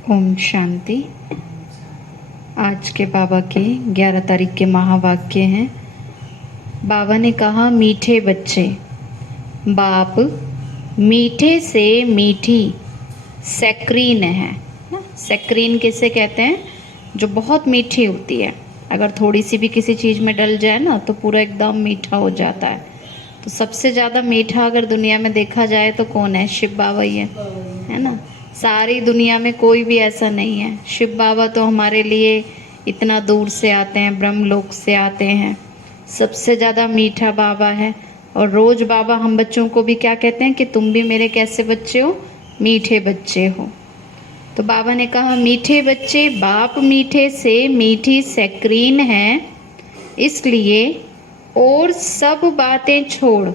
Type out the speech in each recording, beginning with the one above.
ओम शांति। आज के बाबा के 11 तारीख के महावाक्य हैं। बाबा ने कहा, मीठे बच्चे, बाप मीठे से मीठी सैक्रीन है ना। सैक्रीन किसे कहते हैं? जो बहुत मीठी होती है। अगर थोड़ी सी भी किसी चीज़ में डल जाए ना तो पूरा एकदम मीठा हो जाता है। तो सबसे ज़्यादा मीठा अगर दुनिया में देखा जाए तो कौन है? शिव बाबा ही है ना। सारी दुनिया में कोई भी ऐसा नहीं है। शिव बाबा तो हमारे लिए इतना दूर से आते हैं, ब्रह्मलोक से आते हैं। सबसे ज़्यादा मीठा बाबा है। और रोज़ बाबा हम बच्चों को भी क्या कहते हैं कि तुम भी मेरे कैसे बच्चे हो? मीठे बच्चे हो। तो बाबा ने कहा, मीठे बच्चे, बाप मीठे से मीठी सैक्रीन है, इसलिए और सब बातें छोड़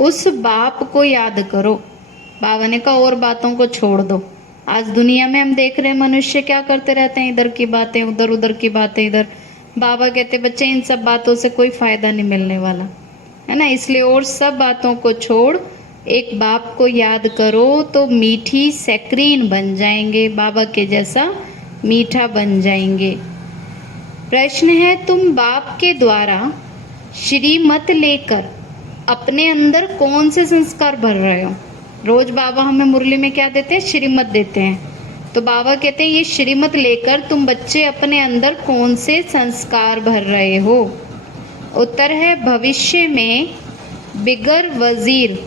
उस बाप को याद करो। बाबा ने कहा और बातों को छोड़ दो। आज दुनिया में हम देख रहे हैं मनुष्य क्या करते रहते हैं, इधर की बातें उधर, उधर की बातें इधर। बाबा कहते बच्चे इन सब बातों से कोई फायदा नहीं मिलने वाला है ना। इसलिए और सब बातों को छोड़ एक बाप को याद करो तो मीठी सैक्रीन बन जाएंगे, बाबा के जैसा मीठा बन जाएंगे। प्रश्न है, तुम बाप के द्वारा श्रीमत लेकर अपने अंदर कौन से संस्कार भर रहे हो? रोज बाबा हमें मुरली में क्या देते हैं? श्रीमत देते हैं। तो बाबा कहते हैं ये श्रीमत लेकर तुम बच्चे अपने अंदर कौन से संस्कार भर रहे हो? उत्तर है, भविष्य में बिगर वजीर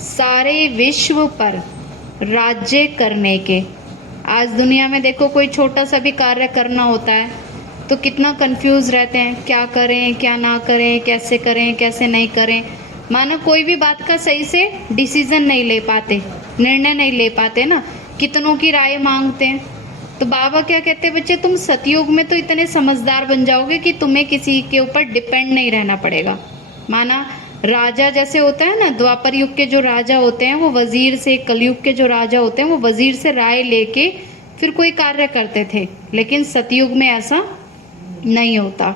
सारे विश्व पर राज्य करने के। आज दुनिया में देखो, कोई छोटा सा भी कार्य करना होता है तो कितना कंफ्यूज रहते हैं, क्या करें क्या ना करें, कैसे करें कैसे नहीं करें। मानो कोई भी बात का सही से डिसीजन नहीं ले पाते, निर्णय नहीं ले पाते ना, कितनों की राय मांगते हैं। तो बाबा क्या कहते हैं, बच्चे तुम सतयुग में तो इतने समझदार बन जाओगे कि तुम्हें किसी के ऊपर डिपेंड नहीं रहना पड़ेगा। माना राजा जैसे होता है ना, द्वापर युग के जो राजा होते हैं वो वजीर से, कलयुग के जो राजा होते हैं वो वजीर से राय लेके फिर कोई कार्य करते थे, लेकिन सतयुग में ऐसा नहीं होता।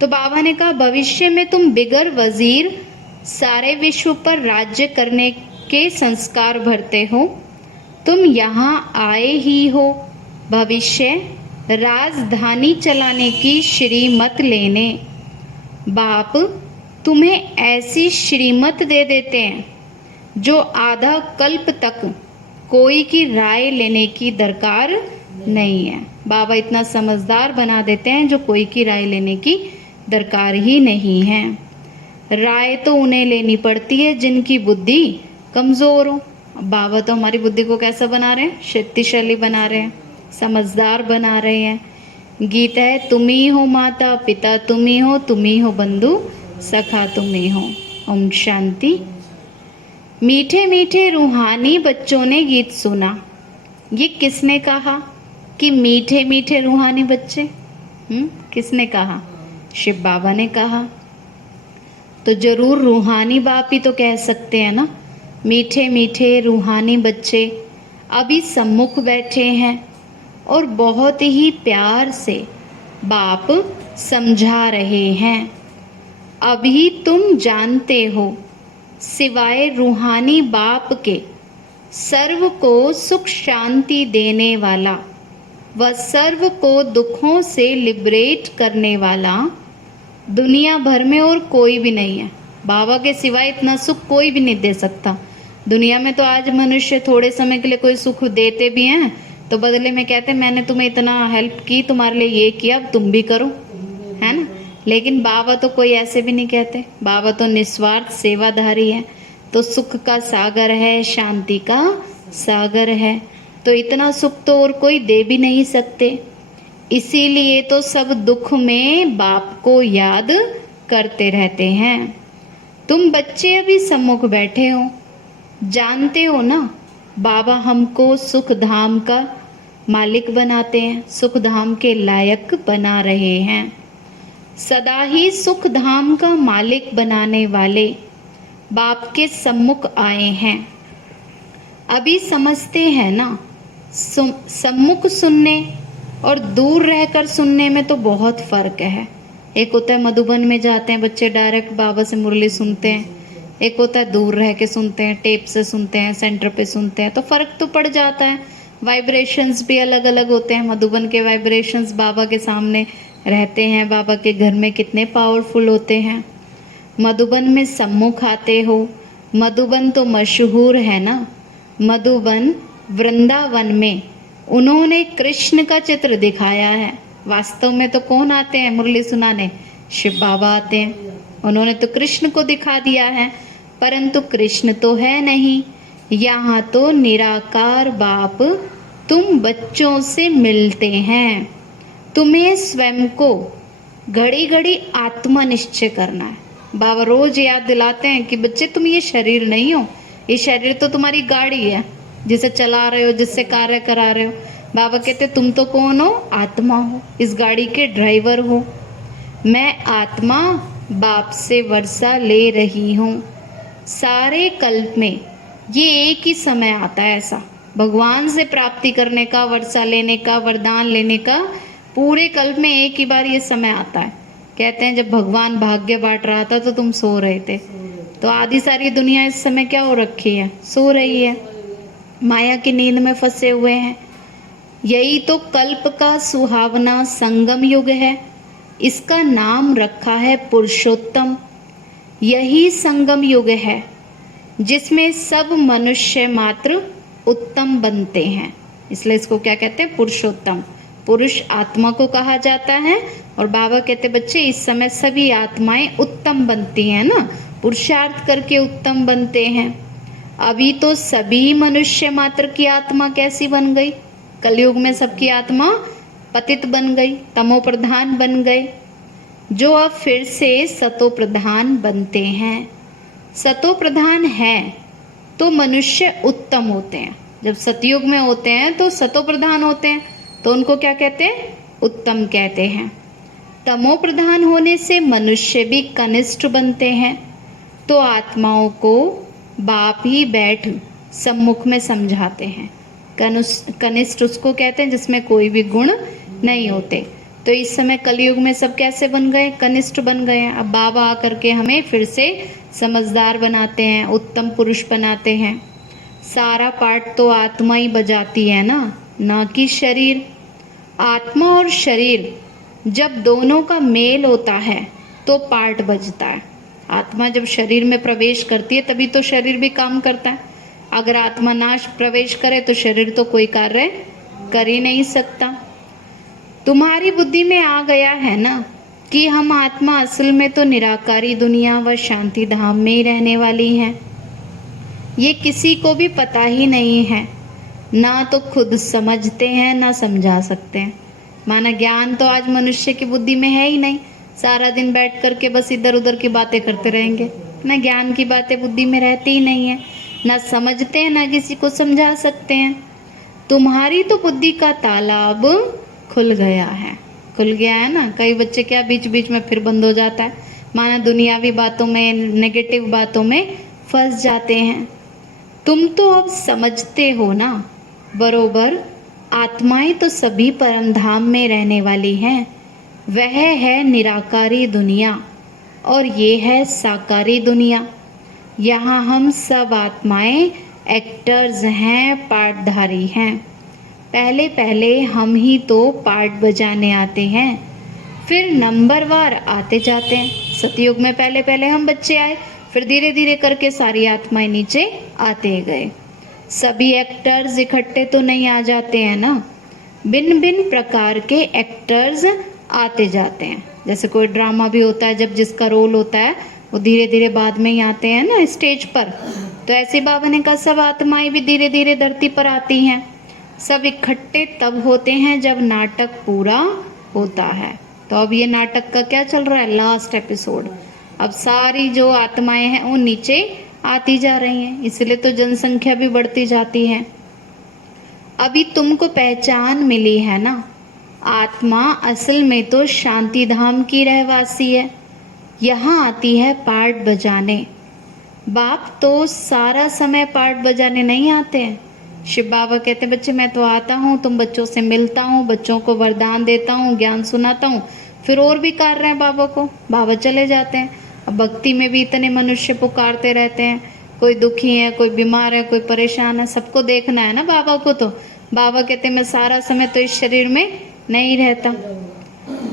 तो बाबा ने कहा, भविष्य में तुम बिगर वजीर सारे विश्व पर राज्य करने के संस्कार भरते हो। तुम यहाँ आए ही हो भविष्य राजधानी चलाने की श्रीमत लेने। बाप तुम्हें ऐसी श्रीमत दे देते हैं जो आधा कल्प तक कोई की राय लेने की दरकार नहीं है। बाबा इतना समझदार बना देते हैं जो कोई की राय लेने की दरकार ही नहीं है। राय तो उन्हें लेनी पड़ती है जिनकी बुद्धि कमज़ोर हो। बाबा तो हमारी बुद्धि को कैसा बना रहे हैं? शक्तिशाली बना रहे हैं, समझदार बना रहे हैं। गीत है, तुम ही हो माता पिता, तुम ही हो बंधु सखा, तुम ही हो। ओम शांति। मीठे मीठे रूहानी बच्चों ने गीत सुना। ये किसने कहा कि मीठे मीठे रूहानी बच्चे? किसने कहा? शिव बाबा ने कहा। तो जरूर रूहानी बाप ही तो कह सकते हैं ना। मीठे मीठे रूहानी बच्चे अभी सम्मुख बैठे हैं और बहुत ही प्यार से बाप समझा रहे हैं। अभी तुम जानते हो, सिवाय रूहानी बाप के सर्व को सुख शांति देने वाला व सर्व को दुखों से लिबरेट करने वाला दुनिया भर में और कोई भी नहीं है। बाबा के सिवाय इतना सुख कोई भी नहीं दे सकता। दुनिया में तो आज मनुष्य थोड़े समय के लिए कोई सुख देते भी हैं तो बदले में कहते हैं मैंने तुम्हें इतना हेल्प की, तुम्हारे लिए ये किया, अब तुम भी करो, है ना। लेकिन बाबा तो कोई ऐसे भी नहीं कहते। बाबा तो निस्वार्थ सेवाधारी है। तो सुख का सागर है, शांति का सागर है। तो इतना सुख तो और कोई दे भी नहीं सकते। इसीलिए तो सब दुख में बाप को याद करते रहते हैं। तुम बच्चे अभी सम्मुख बैठे हो, जानते हो ना बाबा हमको सुख धाम का मालिक बनाते हैं, सुख धाम के लायक बना रहे हैं। सदा ही सुख धाम का मालिक बनाने वाले बाप के सम्मुख आए हैं। अभी समझते हैं ना, सम्मुख सुनने और दूर रहकर सुनने में तो बहुत फर्क है। एक होता है मधुबन में जाते हैं बच्चे, डायरेक्ट बाबा से मुरली सुनते हैं। एक होता है दूर रह के सुनते हैं, टेप से सुनते हैं, सेंटर पे सुनते हैं, तो फर्क तो पड़ जाता है। वाइब्रेशंस भी अलग अलग होते हैं। मधुबन के वाइब्रेशंस बाबा के सामने रहते हैं, बाबा के घर में कितने पावरफुल होते हैं। मधुबन में सम्मुख आते हो, मधुबन तो मशहूर है ना। मधुबन वृंदावन में उन्होंने कृष्ण का चित्र दिखाया है। वास्तव में तो कौन आते हैं मुरली सुनाने? शिव बाबा आते हैं। उन्होंने तो कृष्ण को दिखा दिया है, परंतु कृष्ण तो है नहीं। यहाँ तो निराकार बाप तुम बच्चों से मिलते हैं। तुम्हें स्वयं को घड़ी घड़ी आत्मा निश्चय करना है। बाबा रोज याद दिलाते हैं कि बच्चे तुम ये शरीर नहीं हो, ये शरीर तो तुम्हारी गाड़ी है जिसे चला रहे हो, जिससे कार्य करा रहे हो। बाबा कहते तुम तो कौन हो? आत्मा हो, इस गाड़ी के ड्राइवर हो। मैं आत्मा बाप से वर्षा ले रही हूँ। सारे कल्प में ये एक ही समय आता है ऐसा, भगवान से प्राप्ति करने का, वर्षा लेने का, वरदान लेने का। पूरे कल्प में एक ही बार ये समय आता है। कहते हैं जब भगवान भाग्य बांट रहा था तो तुम सो रहे थे। तो आधी सारी दुनिया इस समय क्या हो रखी है? सो रही है, माया की नींद में फंसे हुए हैं। यही तो कल्प का सुहावना संगम युग है। इसका नाम रखा है पुरुषोत्तम। यही संगम युग है जिसमें सब मनुष्य मात्र उत्तम बनते हैं, इसलिए इसको क्या कहते हैं? पुरुषोत्तम। पुरुष आत्मा को कहा जाता है। और बाबा कहते बच्चे इस समय सभी आत्माएं उत्तम बनती हैं ना, पुरुषार्थ करके उत्तम बनते हैं। अभी तो सभी मनुष्य मात्र की आत्मा कैसी बन गई? कलयुग में सबकी आत्मा पतित बन गई, तमो प्रधान बन गए, जो अब फिर से सतो प्रधान बनते हैं। सतो प्रधान है तो मनुष्य उत्तम होते हैं। जब सतयुग में होते हैं तो सतो प्रधान होते हैं, तो उनको क्या कहते हैं? उत्तम कहते हैं। तमो प्रधान होने से मनुष्य भी कनिष्ठ बनते हैं। तो आत्माओं को बाप ही बैठ सम्मुख में समझाते हैं। कनिष्ठ उसको कहते हैं जिसमें कोई भी गुण नहीं होते। तो इस समय कलयुग में सब कैसे बन गए? कनिष्ठ बन गए हैं। अब बाबा आकर के हमें फिर से समझदार बनाते हैं, उत्तम पुरुष बनाते हैं। सारा पाठ तो आत्मा ही बजाती है ना कि शरीर। आत्मा और शरीर जब दोनों का मेल होता है तो पाठ बजता है। आत्मा जब शरीर में प्रवेश करती है तभी तो शरीर भी काम करता है। अगर आत्मा नाश प्रवेश करे तो शरीर तो कोई कार्य कर ही नहीं सकता। तुम्हारी बुद्धि में आ गया है ना कि हम आत्मा असल में तो निराकारी दुनिया व शांति धाम में ही रहने वाली हैं। ये किसी को भी पता ही नहीं है, ना तो खुद समझते हैं ना समझा सकते हैं। माना ज्ञान तो आज मनुष्य की बुद्धि में है ही नहीं। सारा दिन बैठ करके बस इधर उधर की बातें करते रहेंगे ना, ज्ञान की बातें बुद्धि में रहती ही नहीं है, ना समझते हैं ना किसी को समझा सकते हैं। तुम्हारी तो बुद्धि का तालाब खुल गया है, खुल गया है ना। कई बच्चे क्या बीच बीच में फिर बंद हो जाता है, माना दुनियावी बातों में, नेगेटिव बातों में फंस जाते हैं। तुम तो अब समझते हो ना बरोबर, आत्माएं तो सभी परम धाम में रहने वाली हैं। वह है निराकारी दुनिया और ये है साकारी दुनिया। यहाँ हम सब आत्माएं एक्टर्स हैं, पाठधारी हैं। पहले पहले हम ही तो पाठ बजाने आते हैं, फिर नंबरवार आते जाते हैं। सतयुग में पहले पहले हम बच्चे आए, फिर धीरे धीरे करके सारी आत्माएं नीचे आते गए। सभी एक्टर्स इकट्ठे तो नहीं आ जाते हैं ना, भिन्न भिन्न प्रकार के एक्टर्स आते जाते हैं। जैसे कोई ड्रामा भी होता है, जब जिसका रोल होता है वो धीरे धीरे बाद में ही आते हैं ना स्टेज पर। तो ऐसे बाबा ने कहा सब आत्माएं भी धीरे धीरे धरती पर आती हैं। सब इकट्ठे तब होते हैं जब नाटक पूरा होता है। तो अब ये नाटक का क्या चल रहा है? Last episode. अब सारी जो आत्माएं हैं वो नीचे आती जा रही हैं, इसलिए तो जनसंख्या भी बढ़ती जाती है। अभी तुमको पहचान मिली है ना, आत्मा असल में तो शांति धाम की रहवासी है। यहाँ आती है पाठ बजाने। बाप तो सारा समय पाठ बजाने नहीं आते हैं। शिव बाबा कहते बच्चे मैं तो आता हूँ, तुम बच्चों से मिलता हूँ, बच्चों को वरदान देता हूँ, ज्ञान सुनाता हूँ, फिर और भी कार्य हैं बाबा को, बाबा चले जाते हैं। अब भक्ति में भी इतने मनुष्य पुकारते रहते हैं, कोई दुखी है, कोई बीमार है, कोई परेशान है, सबको देखना है ना बाबा को। तो बाबा कहते मैं सारा समय तो इस शरीर में नहीं रहता।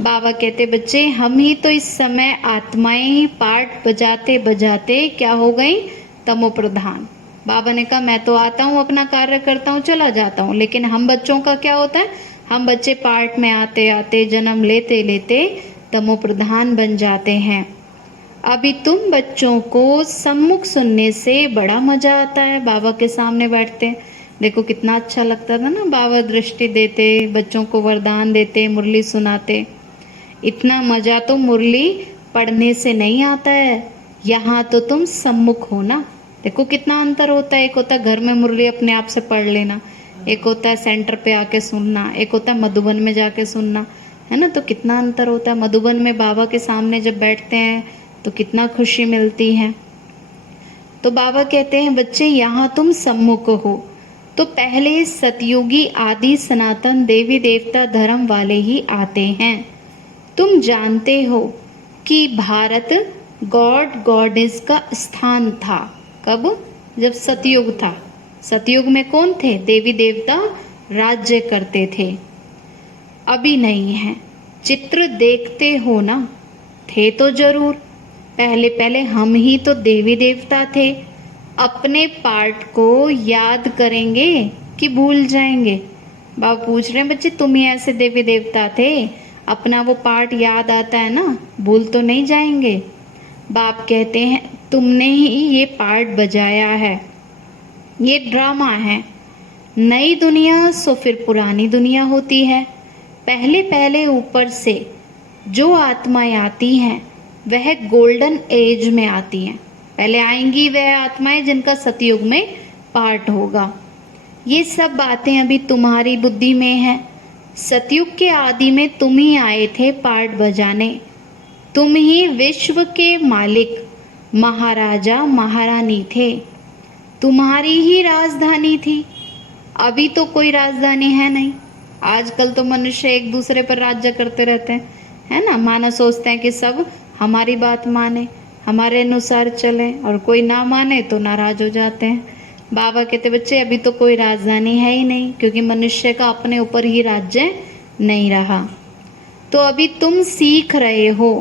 बाबा कहते बच्चे हम ही तो इस समय आत्माएं ही पाठ बजाते बजाते क्या हो गई, तमो प्रधान। बाबा ने कहा मैं तो आता हूँ, अपना कार्य करता हूँ, चला जाता हूँ, लेकिन हम बच्चों का क्या होता है, हम बच्चे पाठ में आते आते जन्म लेते लेते तमो प्रधान बन जाते हैं। अभी तुम बच्चों को सम्मुख सुनने से बड़ा मजा आता है, बाबा के सामने बैठते देखो कितना अच्छा लगता था ना, बाबा दृष्टि देते, बच्चों को वरदान देते, मुरली सुनाते। इतना मजा तो मुरली पढ़ने से नहीं आता है, यहाँ तो तुम सम्मुख हो ना। देखो कितना अंतर होता है, एक होता है घर में मुरली अपने आप से पढ़ लेना, एक होता है सेंटर पे आके सुनना, एक होता है मधुबन में जाके सुनना, है ना। तो कितना अंतर होता है, मधुबन में बाबा के सामने जब बैठते हैं तो कितना खुशी मिलती है। तो बाबा कहते हैं बच्चे यहाँ तुम सम्मुख हो, तो पहले सतयुगी आदि सनातन देवी देवता धर्म वाले ही आते हैं। तुम जानते हो कि भारत गॉड गॉडेस का स्थान था। कब? जब सतयुग था। सतयुग में कौन थे? देवी देवता राज्य करते थे। अभी नहीं है। चित्र देखते हो ना, थे तो जरूर। पहले पहले हम ही तो देवी देवता थे। अपने पार्ट को याद करेंगे कि भूल जाएंगे? बाबा पूछ रहे हैं बच्चे तुम ही ऐसे देवी देवता थे, अपना वो पार्ट याद आता है ना, भूल तो नहीं जाएंगे? बाप कहते हैं तुमने ही ये पार्ट बजाया है, ये ड्रामा है। नई दुनिया सो फिर पुरानी दुनिया होती है। पहले पहले ऊपर से जो आत्माएं आती हैं वह गोल्डन एज में आती हैं। पहले आएंगी वह आत्माएं जिनका सतयुग में पार्ट होगा। ये सब बातें अभी तुम्हारी बुद्धि में है। सतयुग के आदि में तुम ही आए थे पार्ट बजाने। तुम ही विश्व के मालिक महाराजा महारानी थे। तुम्हारी ही राजधानी थी। अभी तो कोई राजधानी है नहीं। आजकल तो मनुष्य एक दूसरे पर राज्य करते रहते हैं, है ना। माना सोचते हैं कि सब हमारी बात माने, हमारे अनुसार चले, और कोई ना माने तो नाराज हो जाते हैं। बाबा कहते बच्चे अभी तो कोई राजधानी है ही नहीं, क्योंकि मनुष्य का अपने ऊपर ही राज्य नहीं रहा। तो अभी तुम सीख रहे हो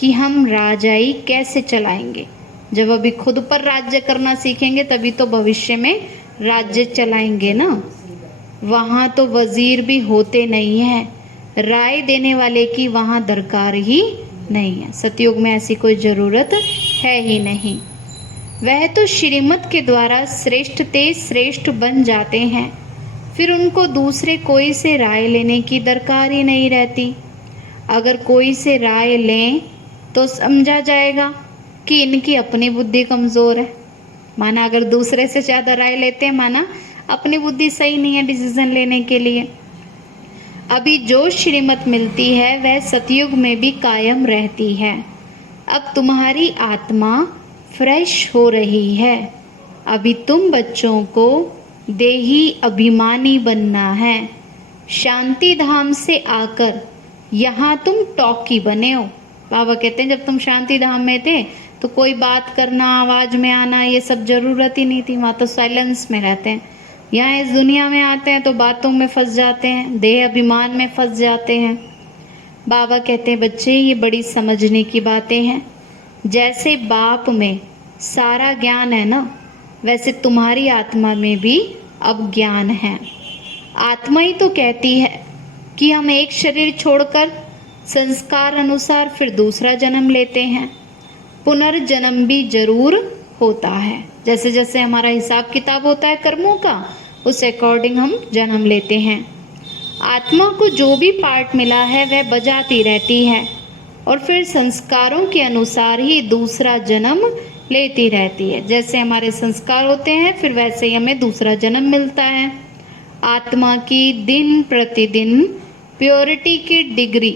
कि हम राजाई कैसे चलाएंगे। जब अभी खुद पर राज्य करना सीखेंगे तभी तो भविष्य में राज्य चलाएंगे ना। वहाँ तो वजीर भी होते नहीं हैं, राय देने वाले की वहाँ दरकार ही नहीं है। सतयुग में ऐसी कोई ज़रूरत है ही नहीं। वह तो श्रीमत के द्वारा श्रेष्ठ ते श्रेष्ठ बन जाते हैं, फिर उनको दूसरे कोई से राय लेने की दरकार ही नहीं रहती। अगर कोई से राय लें तो समझा जाएगा कि इनकी अपनी बुद्धि कमज़ोर है। माना अगर दूसरे से ज़्यादा राय लेते हैं, माना अपनी बुद्धि सही नहीं है डिसीजन लेने के लिए। अभी जो श्रीमत मिलती है वह सतयुग में भी कायम रहती है। अब तुम्हारी आत्मा फ्रेश हो रही है। अभी तुम बच्चों को देही अभिमानी बनना है। शांति धाम से आकर यहाँ तुम टॉकी बने हो। बाबा कहते हैं जब तुम शांति धाम में थे तो कोई बात करना, आवाज़ में आना, ये सब ज़रूरत ही नहीं थी। वहाँ तो साइलेंस में रहते हैं। यहाँ इस दुनिया में आते हैं तो बातों में फंस जाते हैं, देह अभिमान में फंस जाते हैं। बाबा कहते हैं बच्चे ये बड़ी समझने की बातें हैं। जैसे बाप में सारा ज्ञान है ना, वैसे तुम्हारी आत्मा में भी अब ज्ञान है। आत्मा ही तो कहती है कि हम एक शरीर छोड़कर संस्कार अनुसार फिर दूसरा जन्म लेते हैं। पुनर्जन्म भी जरूर होता है। जैसे जैसे हमारा हिसाब किताब होता है कर्मों का, उस अकॉर्डिंग हम जन्म लेते हैं। आत्मा को जो भी पार्ट मिला है वह बजाती रहती है और फिर संस्कारों के अनुसार ही दूसरा जन्म लेती रहती है। जैसे हमारे संस्कार होते हैं फिर वैसे ही हमें दूसरा जन्म मिलता है। आत्मा की दिन प्रतिदिन प्योरिटी की डिग्री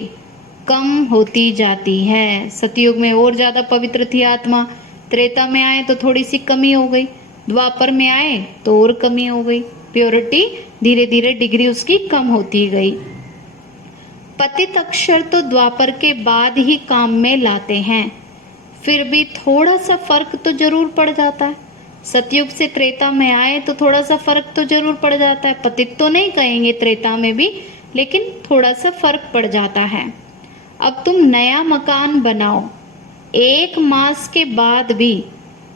कम होती जाती है। सतयुग में और ज़्यादा पवित्र थी आत्मा, त्रेता में आए तो थोड़ी सी कमी हो गई, द्वापर में आए तो और कमी हो गई। प्योरिटी धीरे धीरे डिग्री उसकी कम होती गई। पतित अक्षर तो द्वापर के बाद ही काम में लाते हैं, फिर भी थोड़ा सा फर्क तो जरूर पड़ जाता है। सतयुग से त्रेता में आए तो थोड़ा सा फर्क तो जरूर पड़ जाता है। पतित तो नहीं कहेंगे त्रेता में भी, लेकिन थोड़ा सा फर्क पड़ जाता है। अब तुम नया मकान बनाओ, 1 मास के बाद भी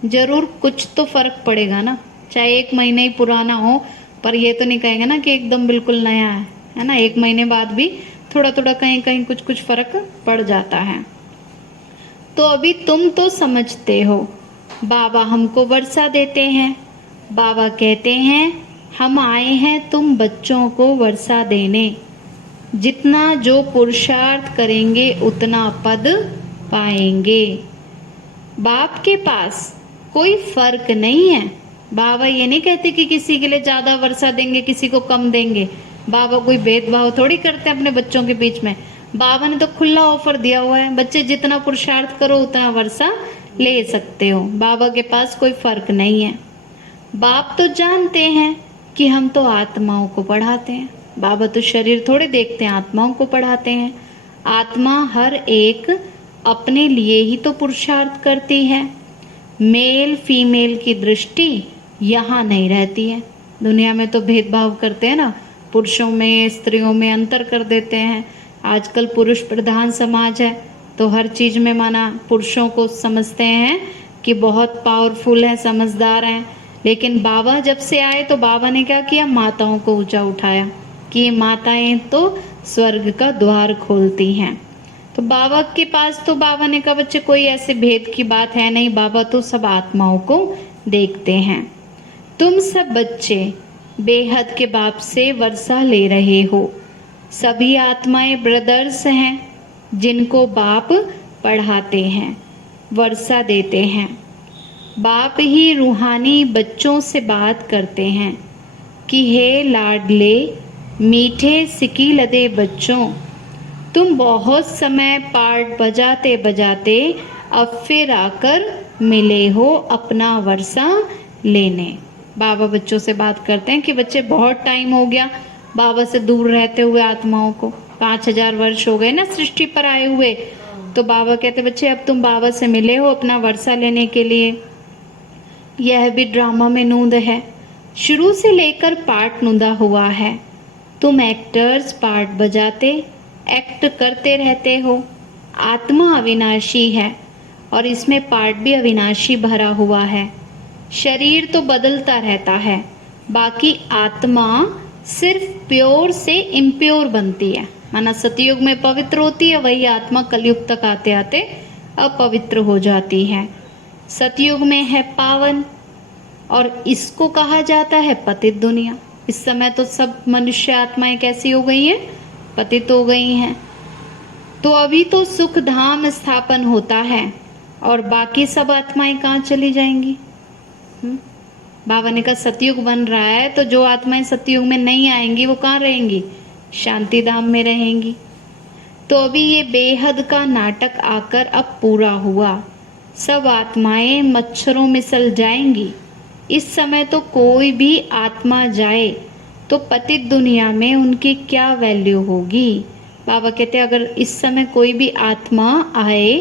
जरूर कुछ तो फर्क पड़ेगा ना, चाहे 1 महीना ही पुराना हो, पर ये तो नहीं कहेंगे ना कि एकदम बिल्कुल नया है ना। 1 महीने बाद भी थोड़ा थोड़ा कहीं कहीं कुछ कुछ फर्क पड़ जाता है। तो अभी तुम तो समझते हो, बाबा हमको वर्षा देते हैं। बाबा कहते हैं हम आए हैं तुम बच्चों को वर्षा देने, जितना जो पुरुषार्थ करेंगे उतना पद पाएंगे। बाप के पास कोई फर्क नहीं है। बाबा ये नहीं कहते कि किसी के लिए ज्यादा वर्षा देंगे, किसी को कम देंगे। बाबा कोई भेदभाव थोड़ी करते हैं अपने बच्चों के बीच में। बाबा ने तो खुला ऑफर दिया हुआ है, बच्चे जितना पुरुषार्थ करो उतना वर्षा ले सकते हो। बाबा के पास कोई फर्क नहीं है। बाप तो जानते हैं कि हम तो आत्माओं को पढ़ाते हैं। बाबा तो शरीर थोड़े देखते हैं, आत्माओं को पढ़ाते हैं। आत्मा हर एक अपने लिए ही तो पुरुषार्थ करती है। मेल फीमेल की दृष्टि यहाँ नहीं रहती है। दुनिया में तो भेदभाव करते हैं ना, पुरुषों में स्त्रियों में अंतर कर देते हैं। आजकल पुरुष प्रधान समाज है, तो हर चीज में माना पुरुषों को समझते हैं कि बहुत पावरफुल है, समझदार हैं। लेकिन बाबा जब से आए तो बाबा ने क्या किया, माताओं को ऊंचा उठाया कि माताएं तो स्वर्ग का द्वार खोलती हैं। तो बाबा के पास तो बाबा ने कहा बच्चे कोई ऐसे भेद की बात है नहीं, बाबा तो सब आत्माओं को देखते हैं। तुम सब बच्चे बेहद के बाप से वर्षा ले रहे हो। सभी आत्माएं ब्रदर्स हैं जिनको बाप पढ़ाते हैं, वर्षा देते हैं। बाप ही रूहानी बच्चों से बात करते हैं कि हे लाडले मीठे सिकी लदे बच्चों, तुम बहुत समय पाठ बजाते बजाते अब फिर आकर मिले हो अपना वर्षा लेने। बाबा बच्चों से बात करते हैं कि बच्चे बहुत टाइम हो गया बाबा से दूर रहते हुए, आत्माओं को 5000 वर्ष हो गए ना सृष्टि पर आए हुए। तो बाबा कहते बच्चे अब तुम बाबा से मिले हो अपना वर्षा लेने के लिए। यह भी ड्रामा में नूंद है, शुरू से लेकर पार्ट नूंदा हुआ है। तुम एक्टर्स पार्ट बजाते एक्ट करते रहते हो। आत्मा अविनाशी है और इसमें पार्ट भी अविनाशी भरा हुआ है। शरीर तो बदलता रहता है, बाकी आत्मा सिर्फ प्योर से इम्प्योर बनती है। माना सतयुग में पवित्र होती है, वही आत्मा कलयुग तक आते आते अपवित्र हो जाती है। सतयुग में है पावन और इसको कहा जाता है पतित दुनिया। इस समय तो सब मनुष्य आत्माएं कैसी हो गई हैं, पतित हो गई हैं। तो अभी तो सुख धाम स्थापन होता है और बाकी सब आत्माएं कहाँ चली जाएंगी। बाबा ने कहा सतयुग बन रहा है तो जो आत्माएं सतयुग में नहीं आएंगी वो कहाँ रहेंगी, शांति धाम में रहेंगी। तो अभी ये बेहद का नाटक आकर अब पूरा हुआ। सब आत्माएं मच्छरों में सल जाएंगी। इस समय तो कोई भी आत्मा जाए तो पतित दुनिया में उनकी क्या वैल्यू होगी। बाबा कहते हैं अगर इस समय कोई भी आत्मा आए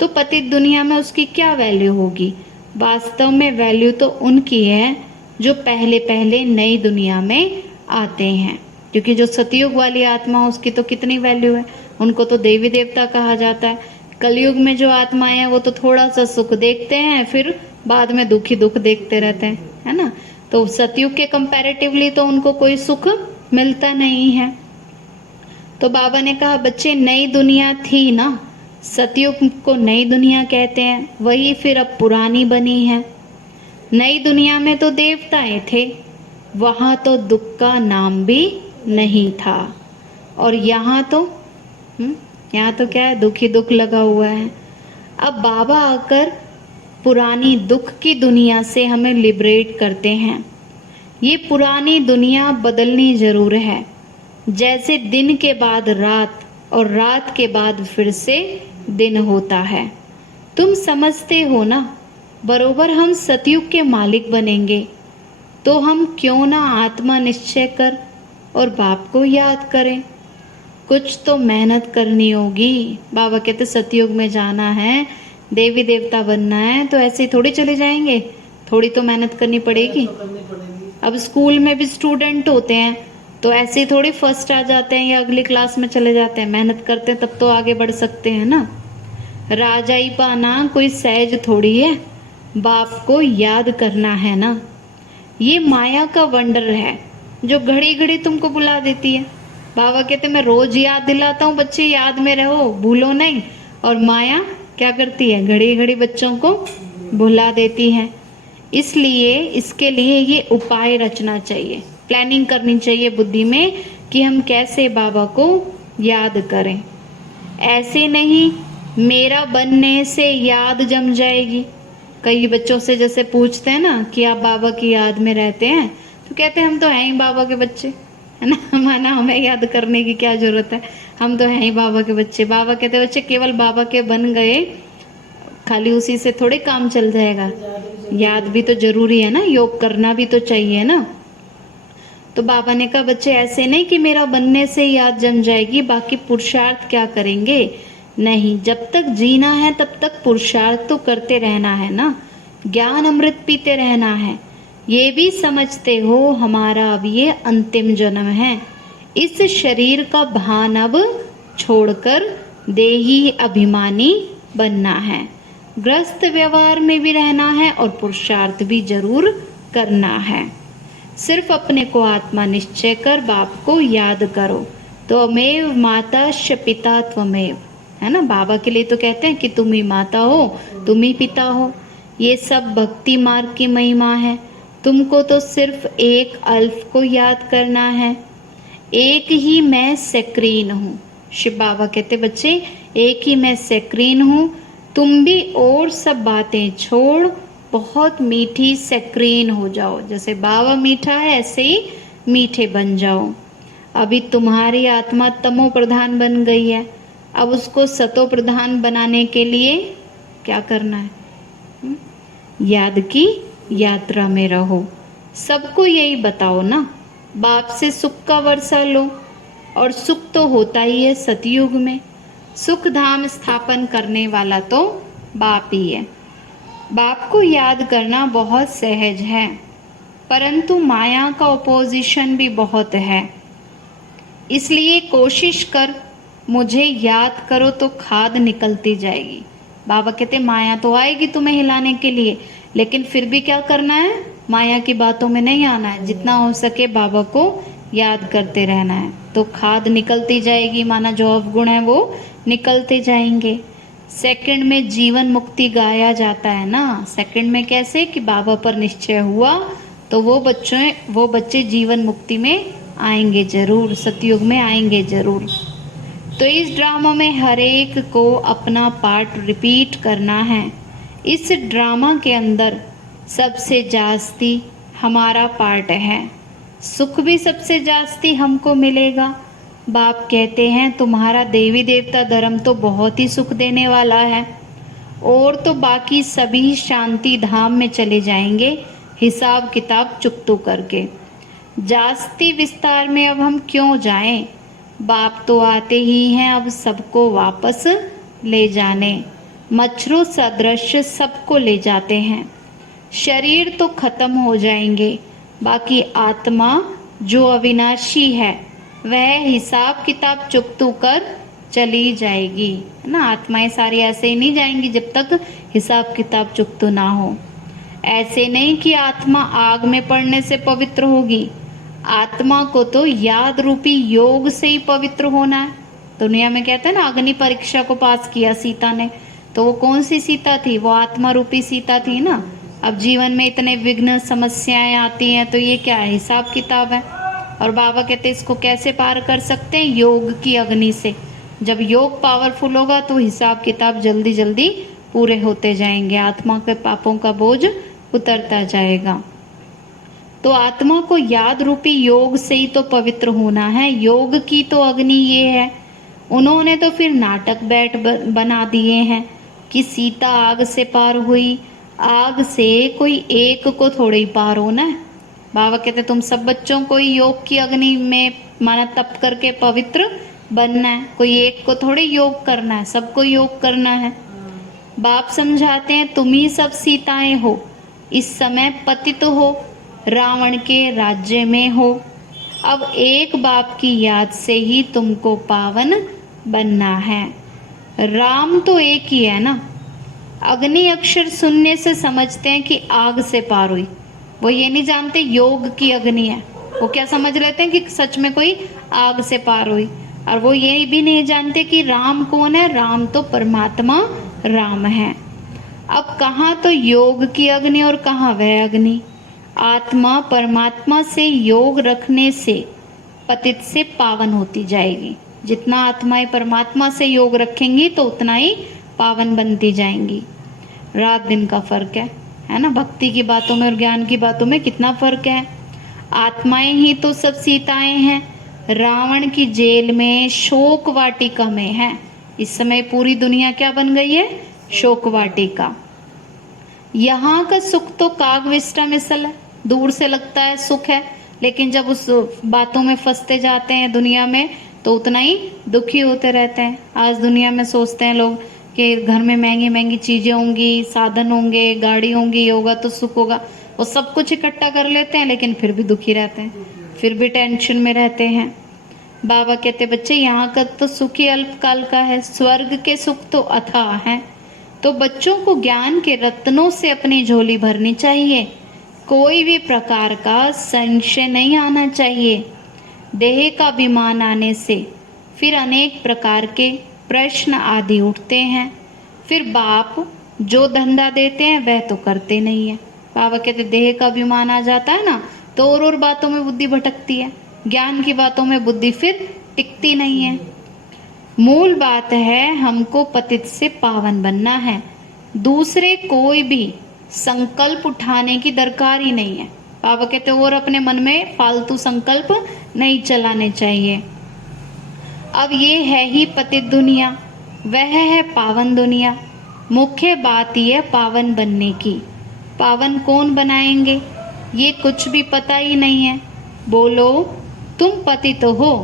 तो पतित दुनिया में उसकी क्या वैल्यू होगी। वास्तव में वैल्यू तो उनकी है जो पहले पहले नई दुनिया में आते हैं, क्योंकि जो सतयुग वाली आत्मा उसकी तो कितनी वैल्यू है, उनको तो देवी देवता कहा जाता है। कलयुग में जो आत्माएं हैं वो तो थोड़ा सा सुख देखते हैं, फिर बाद में दुखी दुख देखते रहते हैं, है ना। तो सतयुग के कंपैरेटिवली तो उनको कोई सुख मिलता नहीं है। तो बाबा ने कहा बच्चे नई दुनिया थी ना, सतयुग को नई दुनिया कहते हैं, वही फिर अब पुरानी बनी है। नई दुनिया में तो देवताएं थे, वहां तो दुख का नाम भी नहीं था। और यहाँ तो क्या है, दुख ही दुख लगा हुआ है। अब बाबा आकर पुरानी दुख की दुनिया से हमें लिबरेट करते हैं। ये पुरानी दुनिया बदलनी जरूर है, जैसे दिन के बाद रात और रात के बाद फिर से दिन होता है। तुम समझते हो ना, बरोबर हम सतयुग के मालिक बनेंगे तो हम क्यों ना आत्मा निश्चय कर और बाप को याद करें। कुछ तो मेहनत करनी होगी। बाबा कहते सतयुग में जाना है, देवी देवता बनना है तो ऐसे ही थोड़ी चले जाएंगे। थोड़ी तो मेहनत करनी पड़ेगी। अब स्कूल में भी स्टूडेंट होते हैं तो ऐसे ही थोड़ी फर्स्ट आ जाते हैं या अगली क्लास में चले जाते हैं, मेहनत करते हैं तब तो आगे बढ़ सकते हैं ना। राजाई पाना कोई सहज थोड़ी है, बाप को याद करना है ना। ये माया का वंडर है जो घड़ी घड़ी तुमको बुला देती है। बाबा कहते मैं रोज याद दिलाता हूँ बच्चे याद में रहो, भूलो नहीं, और माया क्या करती है, घड़ी घड़ी बच्चों को भुला देती है। इसलिए इसके लिए ये उपाय रचना चाहिए, प्लानिंग करनी चाहिए बुद्धि में कि हम कैसे बाबा को याद करें। ऐसे नहीं मेरा बनने से याद जम जाएगी। कई बच्चों से जैसे पूछते हैं ना कि आप बाबा की याद में रहते हैं, तो कहते हैं हम तो हैं ही बाबा के बच्चे, है ना, माना हमें याद करने की क्या जरूरत है, हम तो हैं ही बाबा के बच्चे। बाबा कहते बच्चे केवल बाबा के बन गए, खाली उसी से थोड़े काम चल जाएगा, याद भी तो जरूरी है ना, योग करना भी तो चाहिए ना। तो बाबा ने कहा बच्चे ऐसे नहीं कि मेरा बनने से याद जम जाएगी, बाकी पुरुषार्थ क्या करेंगे, नहीं, जब तक जीना है तब तक पुरुषार्थ तो करते रहना है ना, ज्ञान अमृत पीते रहना है। ये भी समझते हो हमारा अब ये अंतिम जन्म है, इस शरीर का भान अब छोड़कर देही अभिमानी बनना है, ग्रस्त व्यवहार में भी रहना है और पुरुषार्थ भी जरूर करना है। सिर्फ अपने को आत्मा निश्चय कर बाप को याद करो। तो अमेव माता श पिता त्वमेव, है ना, बाबा के लिए तो कहते हैं कि तुम ही माता हो, तुम ही पिता हो। ये सब भक्ति मार्ग की महिमा है। तुमको तो सिर्फ एक अल्फ को याद करना है, एक ही मैं सक्रीन हूँ। शिव बाबा कहते बच्चे एक ही मैं सक्रीन हूँ, तुम भी और सब बातें छोड़ बहुत मीठी सक्रीन हो जाओ। जैसे बाबा मीठा है ऐसे ही मीठे बन जाओ। अभी तुम्हारी आत्मा तमो प्रधान बन गई है, अब उसको सतो प्रधान बनाने के लिए क्या करना है, याद की यात्रा में रहो। सबको यही बताओ ना, बाप से सुख का वर्षा लो, और सुख तो होता ही है सतयुग में। सुख धाम स्थापन करने वाला तो बाप ही है। बाप को याद करना बहुत सहज है, परंतु माया का ओपोजिशन भी बहुत है। इसलिए कोशिश कर मुझे याद करो तो खाद निकलती जाएगी। बाबा कहते माया तो आएगी तुम्हें हिलाने के लिए, लेकिन फिर भी क्या करना है, माया की बातों में नहीं आना है, जितना हो सके बाबा को याद करते रहना है, तो खाद निकलती जाएगी, माना जो अवगुण है वो निकलते जाएंगे। सेकंड में जीवन मुक्ति गाया जाता है ना, सेकंड में कैसे कि बाबा पर निश्चय हुआ तो वो बच्चे जीवन मुक्ति में आएंगे जरूर, सतयुग में आएंगे जरूर। तो इस ड्रामा में हर एक को अपना पार्ट रिपीट करना है। इस ड्रामा के अंदर सबसे जास्ती हमारा पार्ट है, सुख भी सबसे जास्ती हमको मिलेगा। बाप कहते हैं तुम्हारा देवी देवता धर्म तो बहुत ही सुख देने वाला है, और तो बाकी सभी शांति धाम में चले जाएंगे हिसाब किताब चुकतू करके। जास्ती विस्तार में अब हम क्यों जाएं, बाप तो आते ही हैं अब सबको वापस ले जाने, मच्छरों सदृश सबको ले जाते हैं। शरीर तो खत्म हो जाएंगे, बाकी आत्मा जो अविनाशी है वह हिसाब किताब चुकतू कर चली जाएगी, है ना। आत्माएं सारी ऐसे ही नहीं जाएंगी जब तक हिसाब किताब चुकतू ना हो। ऐसे नहीं कि आत्मा आग में पड़ने से पवित्र होगी, आत्मा को तो याद रूपी योग से ही पवित्र होना है। दुनिया में कहते हैं ना अग्नि परीक्षा को पास किया सीता ने, तो वो कौन सी सीता थी, वो आत्मा रूपी सीता थी ना। अब जीवन में इतने विघ्न समस्याएं आती हैं तो ये क्या है, हिसाब किताब है। और बाबा कहते हैं इसको कैसे पार कर सकते हैं, योग की अग्नि से। जब योग पावरफुल होगा तो हिसाब किताब जल्दी जल्दी पूरे होते जाएंगे, आत्मा के पापों का बोझ उतरता जाएगा। तो आत्मा को याद रूपी योग से ही तो पवित्र होना है, योग की तो अग्नि ये है। उन्होंने तो फिर नाटक बना दिए हैं कि सीता आग से पार हुई, आग से कोई एक को थोड़े ही पार होना है। बाबा कहते तुम सब बच्चों को ही योग की अग्नि में माना तप करके पवित्र बनना है, कोई एक को थोड़े योग करना है, सबको योग करना है। बाप समझाते हैं तुम ही सब सीताएं हो, इस समय पतित हो, रावण के राज्य में हो। अब एक बाप की याद से ही तुमको पावन बनना है। राम तो एक ही है ना। अग्नि अक्षर सुनने से समझते हैं कि आग से पार हुई, वो ये नहीं जानते योग की अग्नि है। वो क्या समझ लेते हैं कि सच में कोई आग से पार हुई। और वो ये भी नहीं जानते कि राम कौन है। राम तो परमात्मा राम है। अब कहाँ तो योग की अग्नि और कहाँ वह अग्नि। आत्मा परमात्मा से योग रखने से पतित से पावन होती जाएगी। जितना आत्माएं परमात्मा से योग रखेंगी तो उतना ही पावन बनती जाएंगी। रात दिन का फर्क है ना। भक्ति की बातों में और ज्ञान की बातों में कितना फर्क है। आत्माएं ही तो सब सीताएं हैं। रावण की जेल में शोक वाटिका में है। इस समय पूरी दुनिया क्या बन गई है, शोक वाटिका। यहाँ का सुख तो कागविष्टा मिसल है, दूर से लगता है सुख है, लेकिन जब उस बातों में फंसते जाते हैं दुनिया में तो उतना ही दुखी होते रहते हैं। आज दुनिया में सोचते हैं लोग कि घर में महंगी महंगी चीजें होंगी, साधन होंगे, गाड़ी होंगी, ये होगा तो सुख होगा। वो सब कुछ इकट्ठा कर लेते हैं लेकिन फिर भी दुखी रहते हैं, फिर भी टेंशन में रहते हैं। बाबा कहते बच्चे यहाँ का तो सुख ही अल्पकाल का है, स्वर्ग के सुख तो अथाह है। तो बच्चों को ज्ञान के रत्नों से अपनी झोली भरनी चाहिए। कोई भी प्रकार का संशय नहीं आना चाहिए। देह का अभिमान आने से फिर अनेक प्रकार के प्रश्न आदि उठते हैं। फिर बाप जो धंधा देते हैं वह तो करते नहीं है। बाबा कहते देह का अभिमान आ जाता है ना तो और बातों में बुद्धि भटकती है, ज्ञान की बातों में बुद्धि फिर टिकती नहीं है। मूल बात है हमको पतित से पावन बनना है। दूसरे कोई भी संकल्प उठाने की दरकार ही नहीं है। बाबा कहते और अपने मन में फालतू संकल्प नहीं चलाने चाहिए। अब ये है ही पतित दुनिया, वह है पावन दुनिया। मुख्य बात यह पावन बनने की। पावन कौन बनाएंगे ये कुछ भी पता ही नहीं है। बोलो तुम पतित हो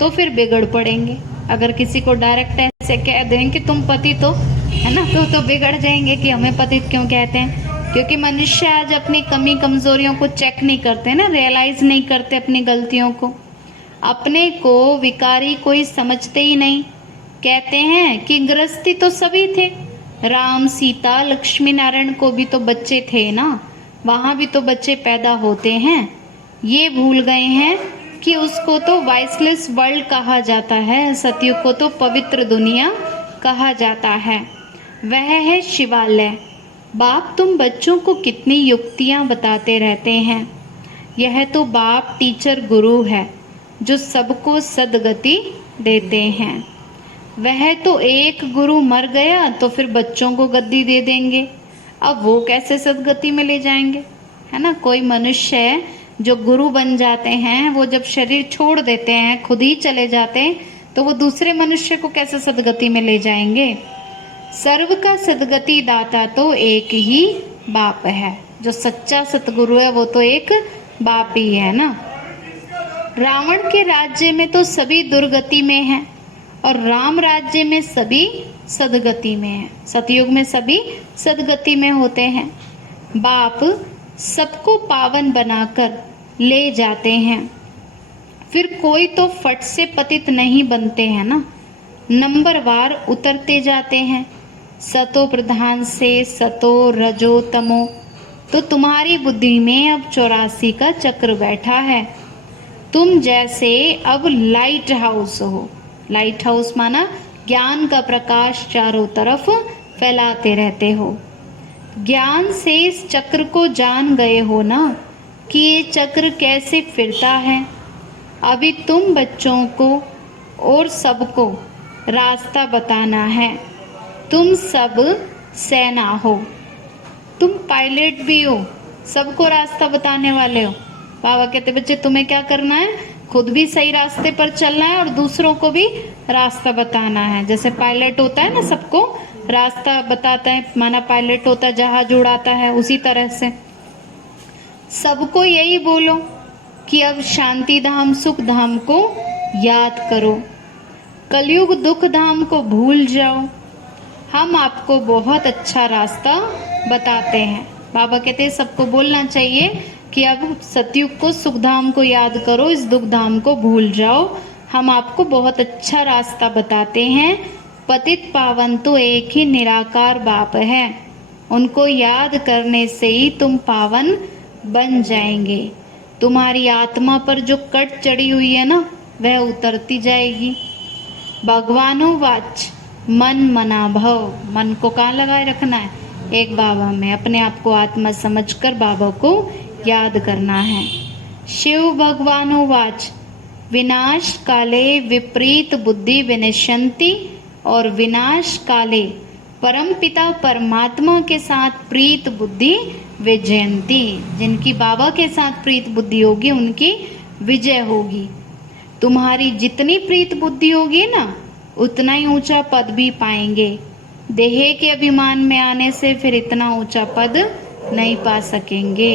तो फिर बिगड़ पड़ेंगे। अगर किसी को डायरेक्ट ऐसे कह दें कि तुम पतित हो, है ना, तो बिगड़ जाएंगे कि हमें पतित क्यों कहते हैं। क्योंकि मनुष्य आज अपनी कमी कमजोरियों को चेक नहीं करते ना, रियलाइज नहीं करते अपनी गलतियों को। अपने को विकारी कोई समझते ही नहीं। कहते हैं कि गृहस्थी तो सभी थे, राम सीता लक्ष्मी नारायण को भी तो बच्चे थे ना, वहां भी तो बच्चे पैदा होते हैं। ये भूल गए हैं कि उसको तो वाइसलेस वर्ल्ड कहा जाता है, सतयुग को तो पवित्र दुनिया कहा जाता है। वह है शिवालय। बाप तुम बच्चों को कितनी युक्तियां बताते रहते हैं। यह तो बाप टीचर गुरु है जो सबको सदगति देते हैं। वह तो एक गुरु मर गया तो फिर बच्चों को गद्दी दे देंगे। अब वो कैसे सदगति में ले जाएंगे, है ना। कोई मनुष्य जो गुरु बन जाते हैं वो जब शरीर छोड़ देते हैं, खुद ही चले जाते हैं, तो वो दूसरे मनुष्य को कैसे सदगति में ले जाएंगे। सर्व का सदगति दाता तो एक ही बाप है। जो सच्चा सतगुरु है वो तो एक बाप ही है ना। रावण के राज्य में तो सभी दुर्गति में है और राम राज्य में सभी सदगति में है। सतयुग में सभी सदगति में होते हैं। बाप सबको पावन बनाकर ले जाते हैं। फिर कोई तो फट से पतित नहीं बनते हैं ना, नंबरवार उतरते जाते हैं। सतो प्रधान से सतो रजो तमो, तो तुम्हारी बुद्धि में अब 84 का चक्र बैठा है। तुम जैसे अब लाइट हाउस हो। लाइट हाउस माना ज्ञान का प्रकाश चारों तरफ फैलाते रहते हो। ज्ञान से इस चक्र को जान गए हो ना कि ये चक्र कैसे फिरता है। अभी तुम बच्चों को और सबको रास्ता बताना है। तुम सब सेना हो, तुम पायलट भी हो, सबको रास्ता बताने वाले हो। बाबा कहते बच्चे तुम्हें क्या करना है, खुद भी सही रास्ते पर चलना है और दूसरों को भी रास्ता बताना है। जैसे पायलट होता है ना, सबको रास्ता बताता है, माना पायलट होता है, जहाज उड़ाता है, उसी तरह से सबको यही बोलो कि अब शांति धाम सुख धाम को याद करो, कलयुग दुख धाम को भूल जाओ। हम आपको बहुत अच्छा रास्ता बताते हैं। बाबा कहते हैं सबको बोलना चाहिए कि अब सतयुग को, सुखधाम को याद करो, इस दुखधाम को भूल जाओ। हम आपको बहुत अच्छा रास्ता बताते हैं। पतित पावन तो एक ही निराकार बाप है, उनको याद करने से ही तुम पावन बन जाएंगे। तुम्हारी आत्मा पर जो कट चढ़ी हुई है ना, वह उतरती जाएगी। भगवानो वाच मन मना भव, मन को कहाँ लगाए रखना है? एक बाबा में। अपने आप को आत्मा समझकर बाबा को याद करना है। शिव भगवानो वाच विनाश काले विपरीत बुद्धि विनश्यन्ति, और विनाश काले परमपिता परमात्मा के साथ प्रीत बुद्धि विजयंती। जिनकी बाबा के साथ प्रीत बुद्धि होगी उनकी विजय होगी। तुम्हारी जितनी प्रीत बुद्धि होगी ना, उतना ही ऊंचा पद भी पाएंगे। देह के अभिमान में आने से फिर इतना ऊंचा पद नहीं पा सकेंगे।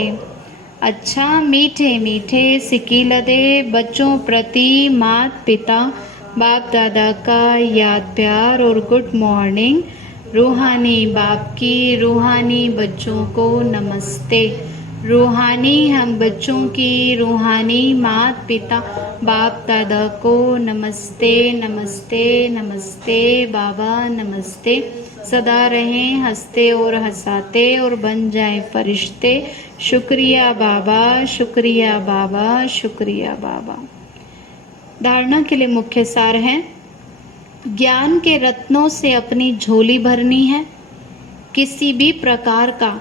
अच्छा मीठे मीठे सिकीलदे बच्चों प्रति माता पिता बाप दादा का याद प्यार और गुड मॉर्निंग। रूहानी बाप की रूहानी बच्चों को नमस्ते। रूहानी हम बच्चों की रूहानी माता पिता बाप दादा को नमस्ते नमस्ते नमस्ते। बाबा नमस्ते। सदा रहें हंसते और हंसाते और बन जाएं फरिश्ते। शुक्रिया बाबा, शुक्रिया बाबा, शुक्रिया बाबा। धारणा के लिए मुख्य सार है, ज्ञान के रत्नों से अपनी झोली भरनी है। किसी भी प्रकार का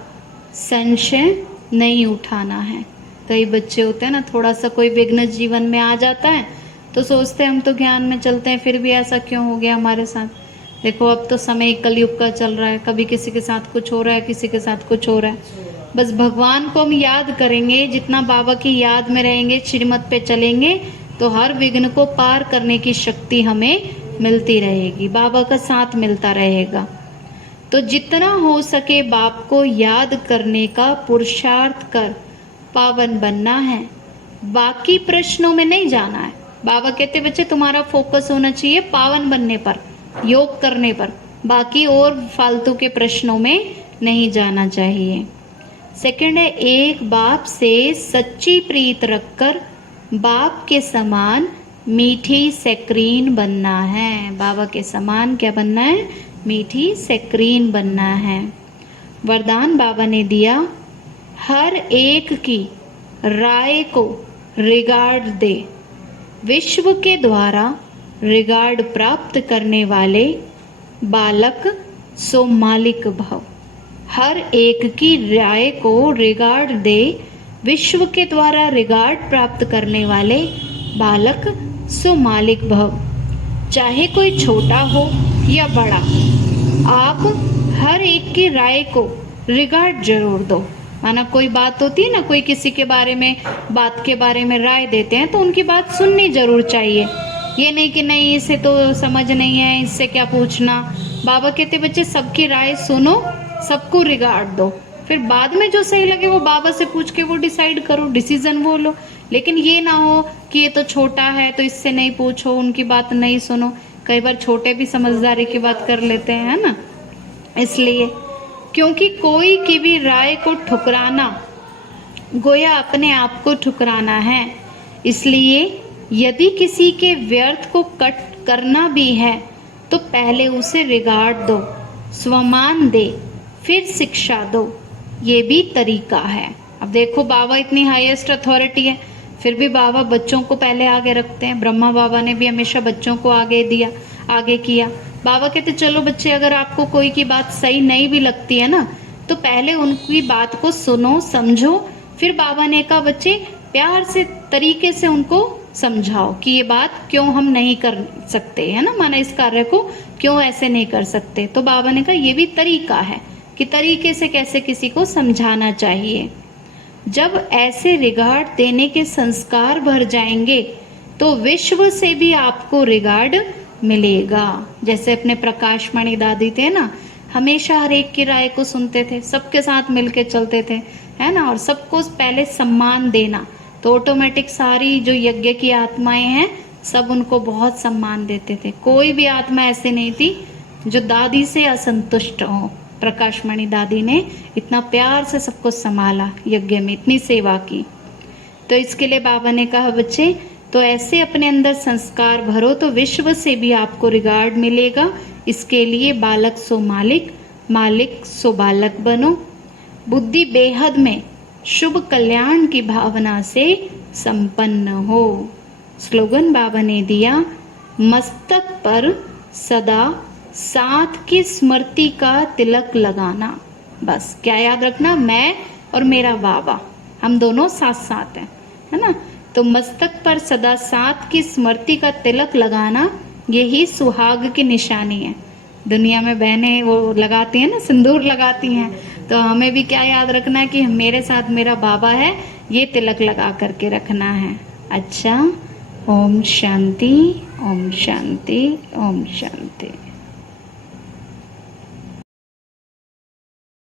संशय नहीं उठाना है। कई बच्चे होते हैं ना, थोड़ा सा कोई विघ्न जीवन में आ जाता है तो सोचते हैं हम तो ज्ञान में चलते हैं, फिर भी ऐसा क्यों हो गया हमारे साथ। देखो अब तो समय कलयुग का चल रहा है, कभी किसी के साथ कुछ हो रहा है, किसी के साथ कुछ हो रहा है। बस भगवान को हम याद करेंगे, जितना बाबा की याद में रहेंगे, श्रीमत पे चलेंगे, तो हर विघ्न को पार करने की शक्ति हमें मिलती रहेगी, बाबा का साथ मिलता रहेगा। तो जितना हो सके बाप को याद करने का पुरुषार्थ कर पावन बनना है। बाकी प्रश्नों में नहीं जाना है। बाबा कहते बच्चे तुम्हारा फोकस होना चाहिए पावन बनने पर, योग करने पर, बाकी और फालतू के प्रश्नों में नहीं जाना चाहिए। सेकंड है, एक बाप से सच्ची प्रीत रखकर बाप के समान मीठी सेक्रीन बनना है। बाबा के समान क्या बनना है? मीठी सेक्रीन बनना है। वरदान बाबा ने दिया, हर एक की राय को रिगार्ड दे। विश्व के द्वारा रिगार्ड प्राप्त करने वाले बालक सो मालिक भव। हर एक की राय को रिगार्ड दे। विश्व के द्वारा रिगार्ड प्राप्त करने वाले बालक सो मालिक भव। चाहे कोई छोटा हो या बड़ा, आप हर एक की राय को रिगार्ड जरूर दो। माना कोई बात होती है ना, कोई किसी के बारे में, बात के बारे में राय देते हैं तो उनकी बात सुननी जरूर चाहिए। ये नहीं कि नहीं इसे तो समझ नहीं है, इससे क्या पूछना। बाबा कहते बच्चे सबकी राय सुनो, सबको रिगार्ड दो, फिर बाद में जो सही लगे वो बाबा से पूछ के वो डिसाइड करो, डिसीजन वो लो। लेकिन ये ना हो कि ये तो छोटा है तो इससे नहीं पूछो, उनकी बात नहीं सुनो। कई बार छोटे भी समझदारी की बात कर लेते हैं, है ना। इसलिए क्योंकि कोई की भी राय को ठुकराना गोया अपने आप को ठुकराना है। इसलिए यदि किसी के व्यर्थ को कट करना भी है तो पहले उसे रिगार्ड दो, स्वमान दे, फिर शिक्षा दो। ये भी तरीका है। अब देखो बाबा इतनी हाईएस्ट अथॉरिटी है, फिर भी बाबा बच्चों को पहले आगे रखते हैं। ब्रह्मा बाबा ने भी हमेशा बच्चों को आगे दिया, आगे किया। बाबा कहते चलो बच्चे, अगर आपको कोई की बात सही नहीं भी लगती है ना, तो पहले उनकी बात को सुनो, समझो। फिर बाबा ने कहा बच्चे प्यार से, तरीके से उनको समझाओ कि ये बात क्यों हम नहीं कर सकते, है ना, माना इस कार्य को क्यों ऐसे नहीं कर सकते। तो बाबा ने कहा ये भी तरीका है कि तरीके से कैसे किसी को समझाना चाहिए। जब ऐसे रिगार्ड देने के संस्कार भर जाएंगे तो विश्व से भी आपको रिगार्ड मिलेगा। जैसे अपने प्रकाशमणि दादी थे ना, हमेशा हर एक की राय को सुनते थे, सबके साथ मिलके चलते थे, है ना, और सबको पहले सम्मान देना। तो ऑटोमेटिक सारी जो यज्ञ की आत्माएं हैं सब उनको बहुत सम्मान देते थे। कोई भी आत्मा ऐसे नहीं थी जो दादी से असंतुष्ट हो, प्रकाशमणि दादी ने इतना प्यार से सबको संभाला, यज्ञ में इतनी सेवा की। तो इसके लिए बाबा ने कहा बच्चे तो ऐसे अपने अंदर संस्कार भरो तो विश्व से भी आपको रिगार्ड मिलेगा। इसके लिए बालक सो मालिक, मालिक सो बालक बनो। बुद्धि बेहद में शुभ कल्याण की भावना से संपन्न हो। स्लोगन बाबा ने दिया, मस्तक पर सदा साथ की स्मृति का तिलक लगाना। बस क्या याद रखना, मैं और मेरा बाबा हम दोनों साथ साथ हैं, है ना। तो मस्तक पर सदा साथ की स्मृति का तिलक लगाना, यही सुहाग की निशानी है। दुनिया में बहनें वो लगाती हैं ना, सिंदूर लगाती हैं, तो हमें भी क्या याद रखना है कि मेरे साथ मेरा बाबा है, ये तिलक लगा करके रखना है। अच्छा, ओम शांति, ओम शांति, ओम शांति।